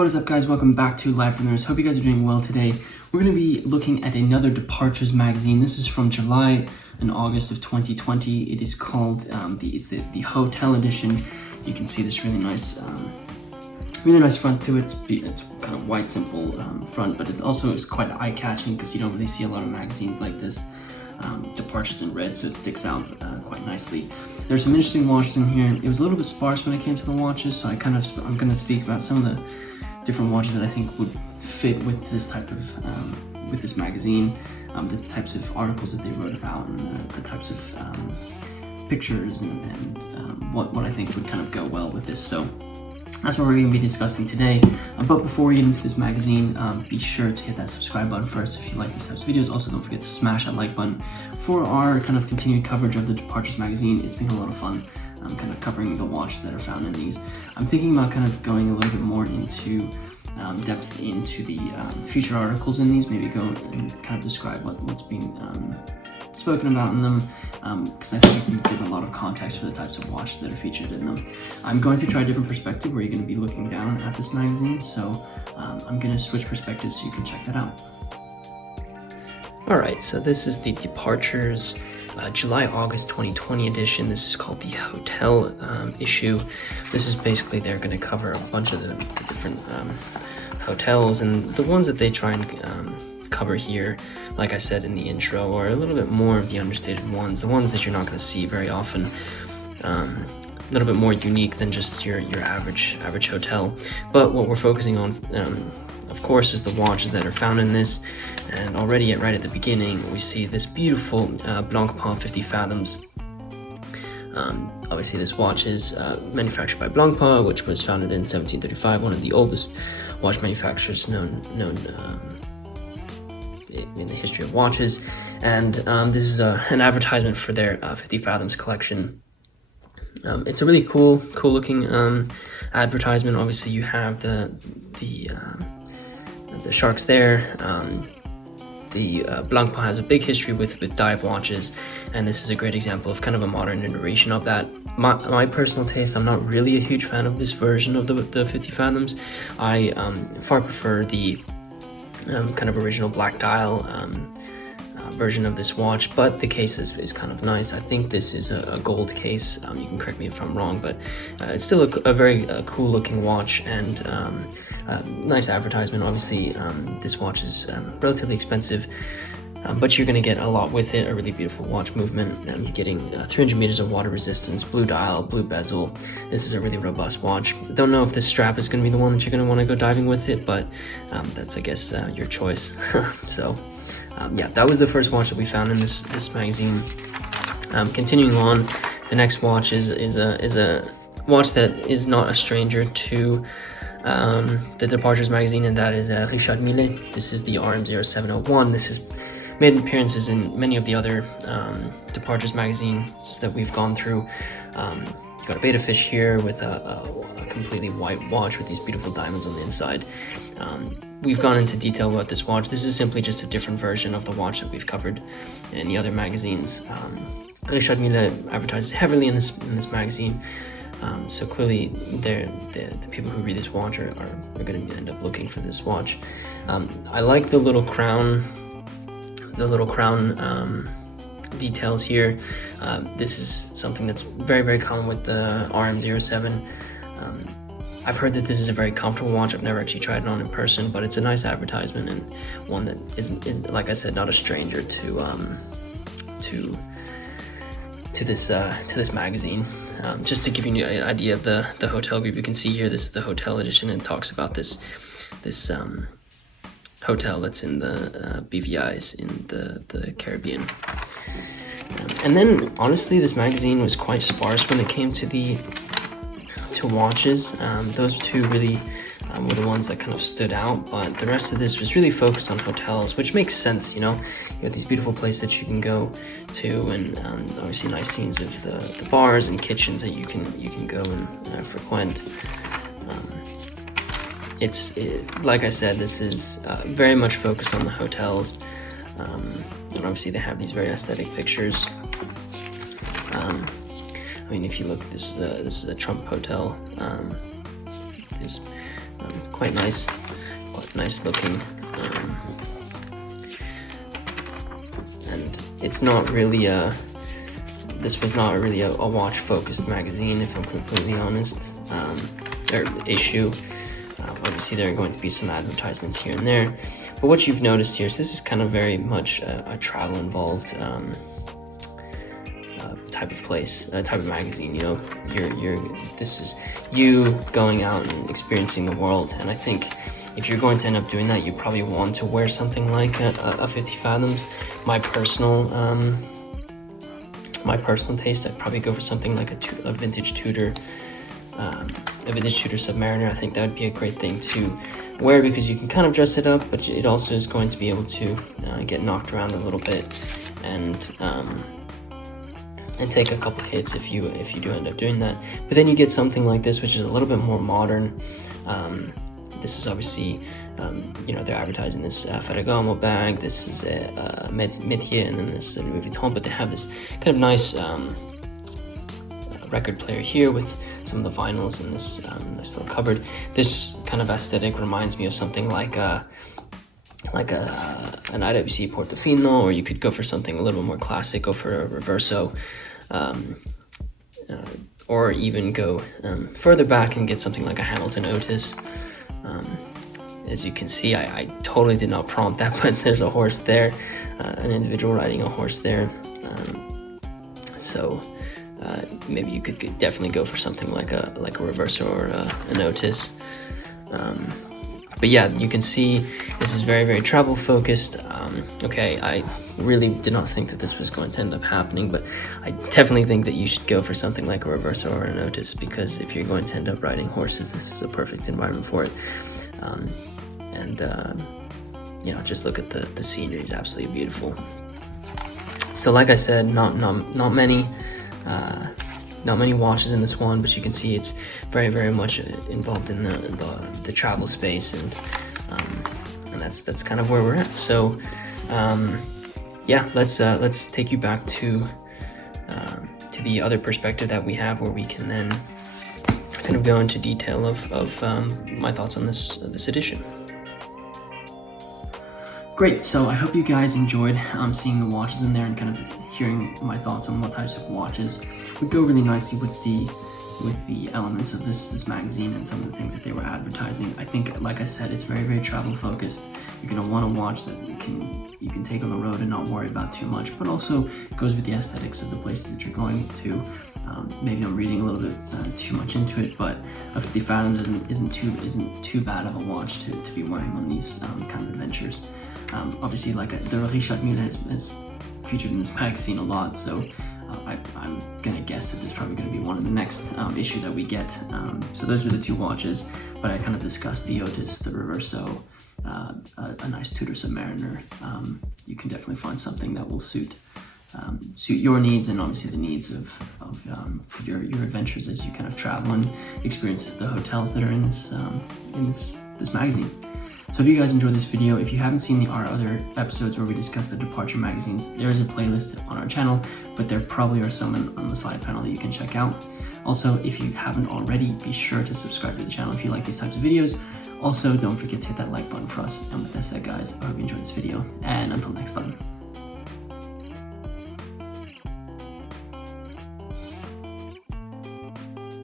what is up guys? Welcome back to Live from Nurse. Hope you guys are doing well today. We're going to be looking at another Departures magazine. This is from July and August of 2020. It is called the Hotel edition. You can see this really nice front to it. It's kind of white, simple front, but it also is quite eye-catching because you don't really see a lot of magazines like this. Departures in red, so it sticks out quite nicely. There's some interesting watches in here. It was a little bit sparse when it came to the watches, so I'm going to speak about some of the different watches that I think would fit with this type of with this magazine, the types of articles that they wrote about, and the types of pictures and what I think would kind of go well with this. So that's what we're going to be discussing today. But before we get into this magazine, be sure to hit that subscribe button first if you like these types of videos. Also, don't forget to smash that like button for our kind of continued coverage of the Departures magazine. It's been a lot of fun kind of covering the watches that are found in these. I'm thinking about kind of going a little bit more into depth into the featured articles in these, maybe go and kind of describe what's being spoken about in them, because I think it can give a lot of context for the types of watches that are featured in them. I'm going to try a different perspective where you're going to be looking down at this magazine, so I'm going to switch perspectives so you can check that out. Alright, so this is the Departures July-August 2020 edition. This is called the Hotel issue. This is basically, they're going to cover a bunch of the different hotels, and the ones that they try and cover here, like I said in the intro, are a little bit more of the understated ones, the ones that you're not going to see very often, a little bit more unique than just your average hotel. But what we're focusing on, of course, is the watches that are found in this. And already right at the beginning, we see this beautiful Blancpain 50 Fathoms. Obviously, this watch is manufactured by Blancpain, which was founded in 1735, one of the oldest watch manufacturers known in the history of watches. And this is an advertisement for their 50 Fathoms collection. It's a really cool looking advertisement. Obviously, you have the sharks there. The Blancpain has a big history with dive watches, and this is a great example of kind of a modern iteration of that. My personal taste, I'm not really a huge fan of this version of the 50 Fathoms. I far prefer the kind of original black dial version of this watch, but the case is kind of nice. I think this is a gold case. You can correct me if I'm wrong, but it's still a very cool looking watch, and nice advertisement. Obviously, this watch is relatively expensive, but you're going to get a lot with it. A really beautiful watch movement. You're getting 300 meters of water resistance, blue dial, blue bezel. This is a really robust watch. Don't know if this strap is going to be the one that you're going to want to go diving with it, but that's, I guess, your choice. So yeah, that was the first watch that we found in this magazine. Continuing on, the next watch is a watch that is not a stranger to the Departures magazine, and that is Richard Mille. This is the RM0701. This has made appearances in many of the other Departures magazines that we've gone through. You got a beta fish here with a completely white watch with these beautiful diamonds on the inside. We've gone into detail about this watch. This is simply just a different version of the watch that we've covered in the other magazines. Richard Mille advertises heavily in this magazine, so clearly the people who read this watch are going to end up looking for this watch. I like the little crown details here. This is something that's very, very common with the RM07. I've heard that this is a very comfortable watch. I've never actually tried it on in person, but it's a nice advertisement, and one that isn't, like I said, not a stranger to this magazine. Just to give you an idea of the hotel group, you can see here this is the hotel edition, and talks about this hotel that's in the BVI's in the Caribbean. And then honestly, this magazine was quite sparse when it came to watches. Those two really were the ones that kind of stood out, but the rest of this was really focused on hotels, which makes sense. You have these beautiful places that you can go to, and obviously nice scenes of the bars and kitchens that you can go and frequent. Like I said, this is very much focused on the hotels, and obviously they have these very aesthetic pictures. I mean, if you look, this is a Trump hotel. It's quite nice looking. And it's not really this was not really a watch focused magazine, if I'm completely honest, or issue. Obviously there are going to be some advertisements here and there, but what you've noticed here is this is kind of very much a travel involved type of place, type of magazine. You know, this is you going out and experiencing the world, and I think if you're going to end up doing that, you probably want to wear something like a 50 Fathoms. My personal taste, I'd probably go for something like a vintage Tudor Submariner. I think that would be a great thing to wear because you can kind of dress it up, but it also is going to be able to get knocked around a little bit and take a couple hits if you do end up doing that. But then you get something like this, which is a little bit more modern. This is obviously, you know, they're advertising this Ferragamo bag. This is a Métier, and then this is a Louis Vuitton. But they have this kind of nice record player here with some of the vinyls in this nice little cupboard. This kind of aesthetic reminds me of something like an IWC Portofino, or you could go for something a little bit more classic, go for a Reverso, or even go further back and get something like a Hamilton Otis. As you can see, I totally did not prompt that, but there's a horse there, an individual riding a horse there. So maybe you could definitely go for something like a Reverso or an Otis. But yeah, you can see this is very, very travel focused. Okay, I really did not think that this was going to end up happening, but I definitely think that you should go for something like a Reverso or an Otis, because if you're going to end up riding horses, this is a perfect environment for it. You know, just look at the scenery is absolutely beautiful. So like I said, not many watches in this one, but you can see it's very, very much involved in the travel space, and that's kind of where we're at. So yeah, let's take you back to the other perspective that we have, where we can then kind of go into detail of my thoughts on this edition. Great, so I hope you guys enjoyed seeing the watches in there and kind of hearing my thoughts on what types of watches would go really nicely with the elements of this magazine and some of the things that they were advertising. I think, like I said, it's very, very travel focused. You're gonna want a watch that you can take on the road and not worry about too much, but also goes with the aesthetics of the places that you're going to. Maybe I'm reading a little bit too much into it, but a 50 Fathoms isn't too bad of a watch to be wearing on these kind of adventures. Obviously, like the Richard Mille has featured in this magazine a lot, so I'm gonna guess that there's probably gonna be one in the next issue that we get. So those are the two watches, but I kind of discussed the Otis, the Reverso, a nice Tudor Submariner. You can definitely find something that will suit your needs, and obviously the needs of your adventures as you kind of travel and experience the hotels that are in this magazine. So if you guys enjoyed this video, if you haven't seen our other episodes where we discuss the departure magazines, there is a playlist on our channel, but there probably are some on the side panel that you can check out. Also, if you haven't already, be sure to subscribe to the channel if you like these types of videos. Also, don't forget to hit that like button for us. And with that said, guys, I hope you enjoyed this video, and until next time.